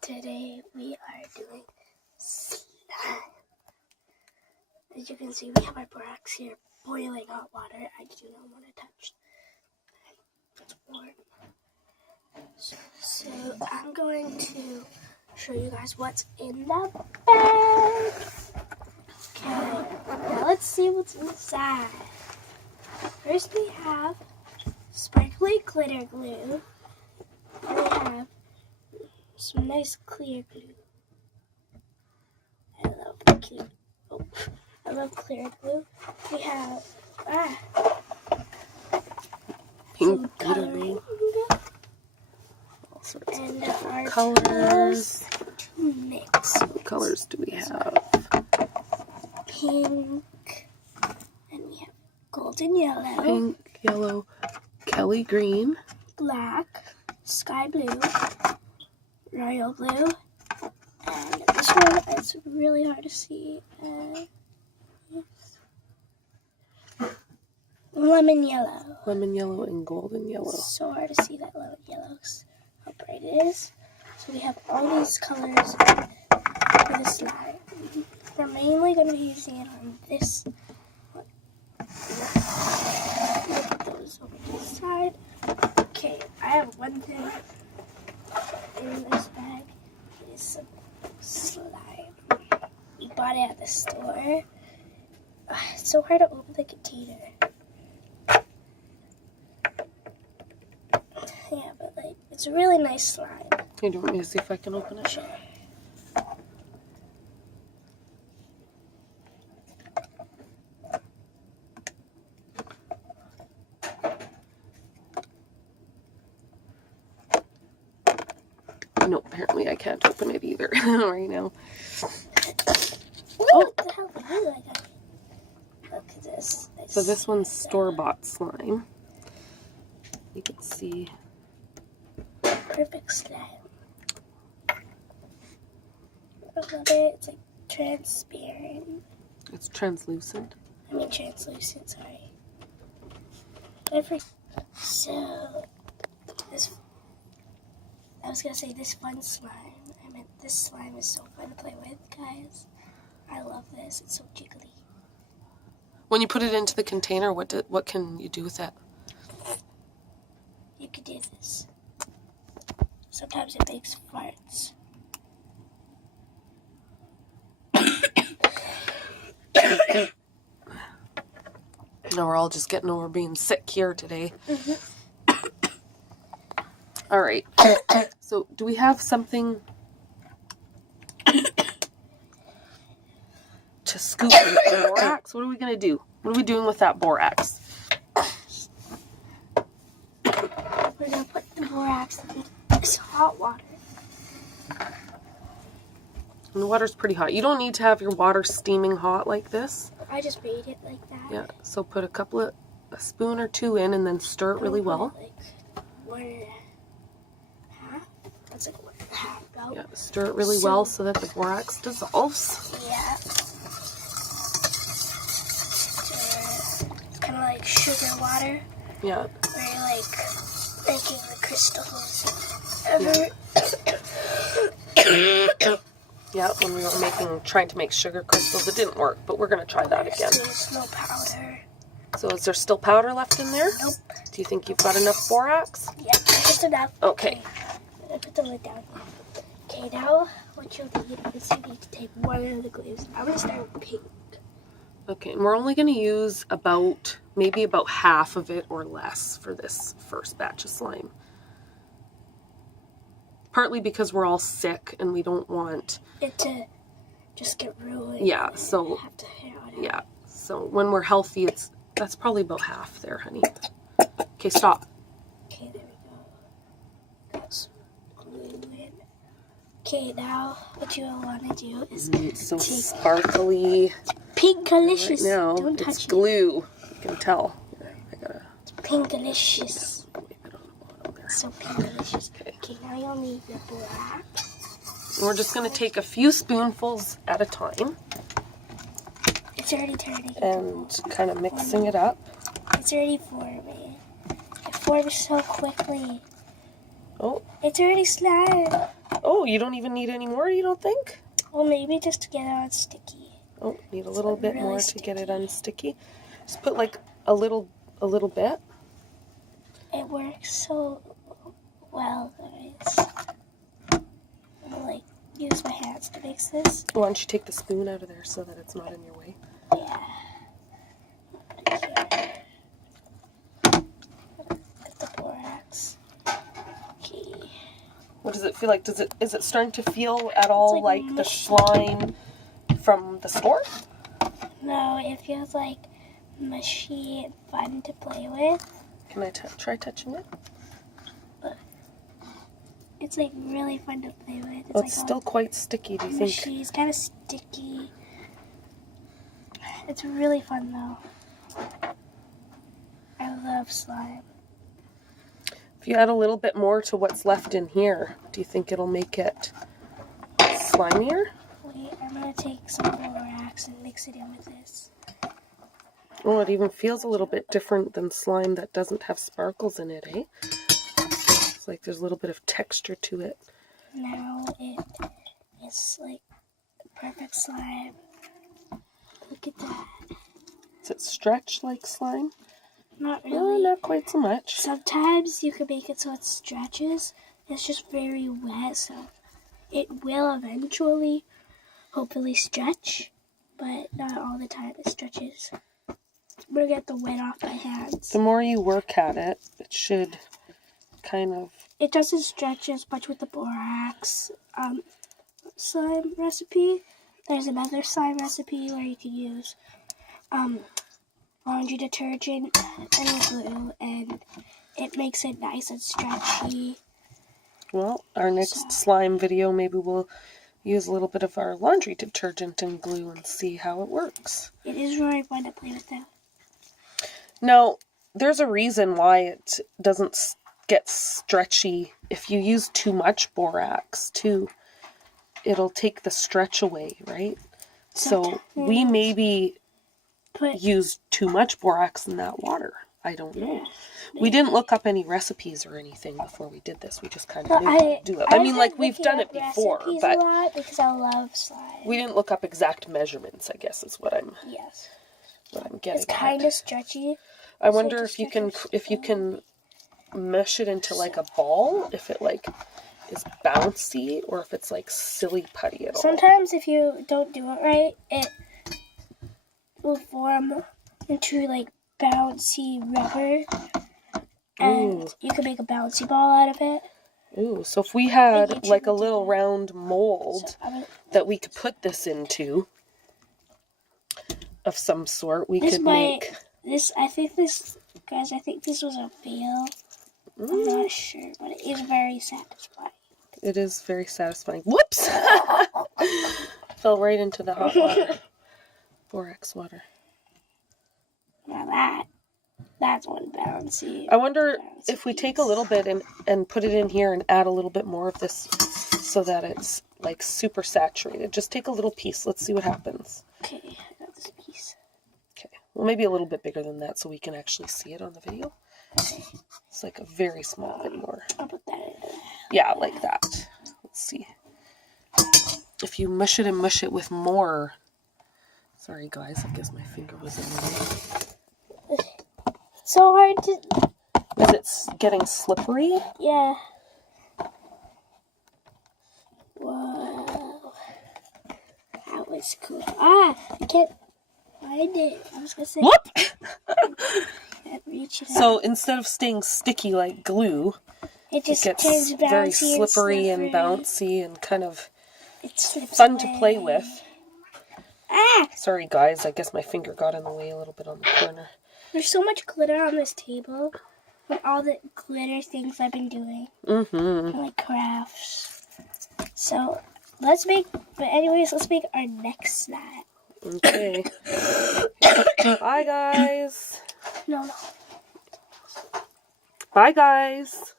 Today we are doing slime. As you can see, we have our borax here, boiling hot water. I do not want to touch. It's warm. So I'm going to show you guys what's in the bag. Okay, now let's see what's inside. First we have sparkly glitter glue. And we have some nice clear glue. I love clear glue. We have pink glitter glue. All sorts and of our colors. To mix. What colors do we have? Pink, and we have golden yellow. Pink, yellow, Kelly green. Black, sky blue, royal blue, and this one is really hard to see. Lemon yellow. Lemon yellow and golden yellow. So hard to see that lemon yellow, how bright it is. So we have all these colors for the slime. We're mainly going to be using it on this one. Put those over to the side. Okay, I have one thing in this bag. It is some slime. We bought it at the store. It's so hard to open the container. Yeah, but like, it's a really nice slime. Hey, do you want me to see if I can open it? Sure. No, apparently I can't open it either right now. Oh, what the hell did I got? Look at this. So this one's store-bought slime. You can see. Perfect slime. I love it. It's like transparent. It's translucent. I mean translucent, sorry. So, I was gonna say this fun slime. I meant this slime is so fun to play with, guys. I love this. It's so jiggly. When you put it into the container, what can you do with that? You could do this. Sometimes it makes farts. No, we're all just getting over being sick here today. All right. So, do we have something to scoop the borax? What are we going to do? What are we doing with that borax? We're going to put the borax in this hot water. And the water's pretty hot. You don't need to have your water steaming hot like this. I just made it like that. Yeah, so put a spoon or two in and then stir it really well. Like 1.5. That's like 1.5 about. Yeah, stir it really well so that the borax dissolves. Yeah. It's kind of like sugar water. Yeah. Where you're like making the crystals. Yeah, when we were trying to make sugar crystals, it didn't work, but we're going to try that again. There's no powder. So is there still powder left in there? Nope. Do you think you've got enough borax? Yeah, just enough. Okay. I'm going to put the lid down. Okay, now what you'll need is you need to take one of the glues. I'm going to start with pink. Okay, and we're only going to use maybe about half of it or less for this first batch of slime. Partly because we're all sick and we don't want it to just get ruined. Yeah, so yeah. So when we're healthy, that's probably about half there, honey. Okay, stop. Okay, there we go. Got some glue in. Okay, now what you want to do is it's so sparkly. Pink-alicious. Right now, don't touch it's glue. You can tell. It's pink-alicious. So pink-alicious. Okay, now you'll need your borax. We're just going to take a few spoonfuls at a time. It's already turning. And kind of mixing it up. It's already forming. It forms so quickly. Oh. It's already slime. Oh, you don't even need any more, you don't think? Well, maybe just to get it on sticky. Oh, need a little bit really more to get it unsticky. Just put like a little bit. It works so well, guys. I'm gonna like use my hands to mix this. Why don't you take the spoon out of there so that it's not in your way? Yeah. Put it here. Get the borax. Okay. What does it feel like? Is it starting to feel at all like like the slime from the store? No, it feels like mushy and fun to play with. Can I try touching it? It's like really fun to play with. It's like still quite sticky, do you mushy. think? It's kind of sticky. It's really fun though. I love slime. If you add a little bit more to what's left in here, do you think it'll make it slimier? Wait, I'm gonna take some borax and mix it in with this. Oh, it even feels a little bit different than slime that doesn't have sparkles in it, eh? It's like there's a little bit of texture to it. Now it is like perfect slime. Look at that. Does it stretch like slime? Not No, really. not quite so much. Sometimes you can make it so it stretches. It's just very wet, so it will eventually, hopefully, stretch, but not all the time it stretches. I'm gonna get the wet off my hands. The more you work at it, it should kind of... It doesn't stretch as much with the borax slime recipe. There's another slime recipe where you can use laundry detergent and glue, and it makes it nice and stretchy. Well, our next slime video, maybe we'll use a little bit of our laundry detergent and glue and see how it works. It is really fun to play with that. Now, there's a reason why it doesn't get stretchy. If you use too much borax, too, it'll take the stretch away, right? So we maybe used too much borax in that water. I don't know. We didn't look up any recipes or anything before we did this. We just kind of knew how to do it. I mean, like, we've done it before, but a lot because I love slime. we didn't look up exact measurements, I guess is what I'm getting It's kind of stretchy. I wonder if you can mesh it into like a ball, if it like is bouncy or if it's like silly putty at all. Sometimes if you don't do it right, it will form into like bouncy rubber, and you can make a bouncy ball out of it. Ooh, so if we had like a little round mold that we could put this into of some sort, we could make this. I think this was a fail. I'm not sure, but it is very satisfying. It is very satisfying. Whoops! Fell right into the hot water. Borax water. Now that's one bouncy. I wonder if we take a little bit and put it in here and add a little bit more of this so that it's like super saturated. Just take a little piece. Let's see what happens. Okay, I got this piece. Okay. Well, maybe a little bit bigger than that so we can actually see it on the video. Okay. It's like a very small bit more. I'll put that in there. Yeah, like that. Let's see. If you mush it with more... Sorry, guys. I guess my finger was in the way. So hard to... Is it getting slippery? Yeah. Whoa. That was cool. I can't find it. I was going to say... Whoop! Can't reach it So instead of staying sticky like glue, it just gets turns bouncy very slippery and bouncy and kind of fun to play with. Ah! Sorry, guys. I guess my finger got in the way a little bit on the corner. There's so much glitter on this table with all the glitter things I've been doing. Mm-hmm. Like crafts. So, let's make our next snack. Okay. Bye, guys. No. Bye, guys.